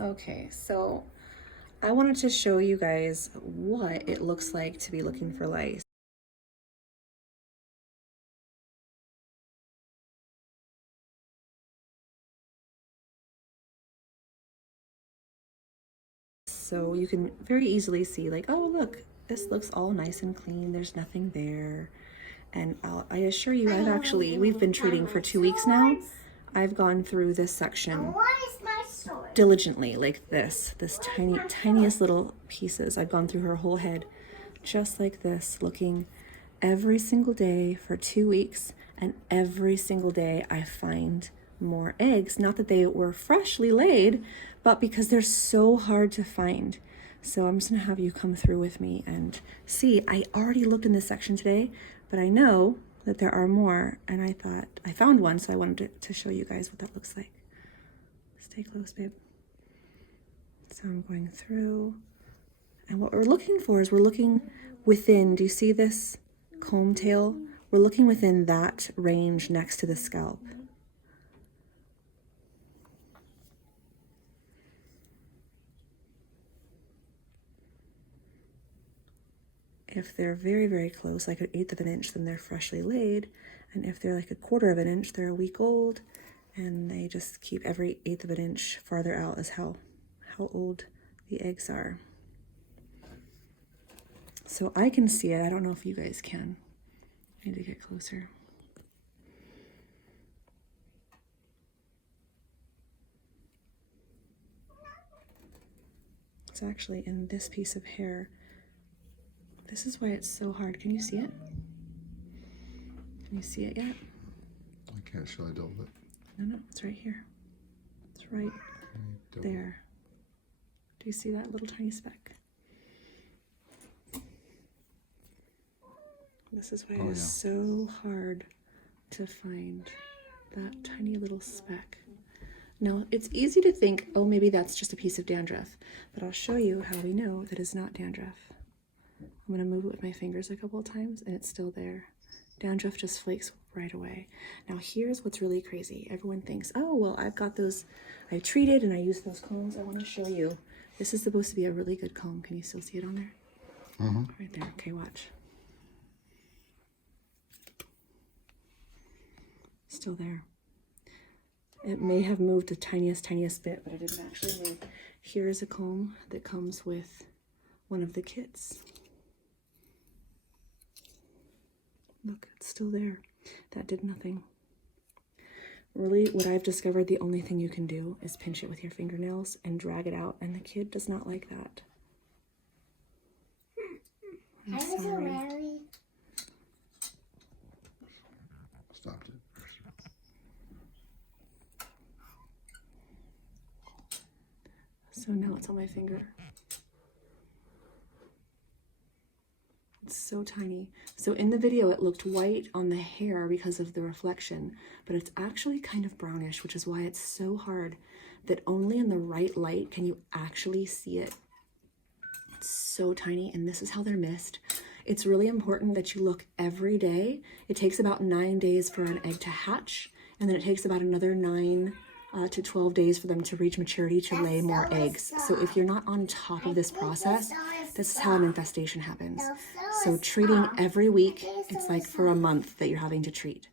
Okay, so I wanted to show you guys what it looks like to be looking for lice. So you can very easily see like, oh look, this looks all nice and clean, there's nothing there. And I assure you, we've been treating for 2 weeks now. I've gone through this section diligently, like this tiniest little pieces. I've gone through her whole head just like this, looking every single day for 2 weeks, and every single day I find more eggs. Not that they were freshly laid, but because they're so hard to find. So I'm just gonna have you come through with me and see. I already looked in this section today, but I know that there are more, and I thought I found one, so I wanted to show you guys what that looks like. Stay close, babe. So I'm going through, and what we're looking for is we're looking within, do you see this comb tail? We're looking within that range next to the scalp. If they're very, very close, like 1/8 of an inch, then they're freshly laid. And if they're like 1/4 of an inch, they're a week old. And they just keep every 1/8 of an inch farther out as how old the eggs are. So I can see it. I don't know if you guys can. I need to get closer. It's actually in this piece of hair. This is why it's so hard. Can you see it? Can you see it yet? I can't. Shall I double it? No, it's right here. It's right there. Do you see that little tiny speck? This is why it's so hard to find that tiny little speck. Now, it's easy to think, oh, maybe that's just a piece of dandruff, but I'll show you how we know that it's not dandruff. I'm gonna move it with my fingers a couple of times and it's still there. Dandruff just flakes right away. Now here's what's really crazy. Everyone thinks, oh, well, I've got those, I treated and I used those combs. I wanna show you. This is supposed to be a really good comb. Can you still see it on there? Right there, okay, watch. Still there. It may have moved the tiniest bit, but it didn't actually move. Here is a comb that comes with one of the kits. Look, it's still there. That did nothing. Really, what I've discovered, the only thing you can do is pinch it with your fingernails and drag it out, and the kid does not like that. I'm sorry. Stopped it. So now it's on my finger. It's so tiny. So in the video, it looked white on the hair because of the reflection, but it's actually kind of brownish, which is why it's so hard that only in the right light can you actually see it. It's so tiny, and this is how they're missed. It's really important that you look every day. It takes about 9 days for an egg to hatch, and then it takes about another 9 to 12 days for them to reach maturity to lay more eggs. So if you're not on top of this process, this is how an infestation happens. So treating every week, it's like for a month that you're having to treat.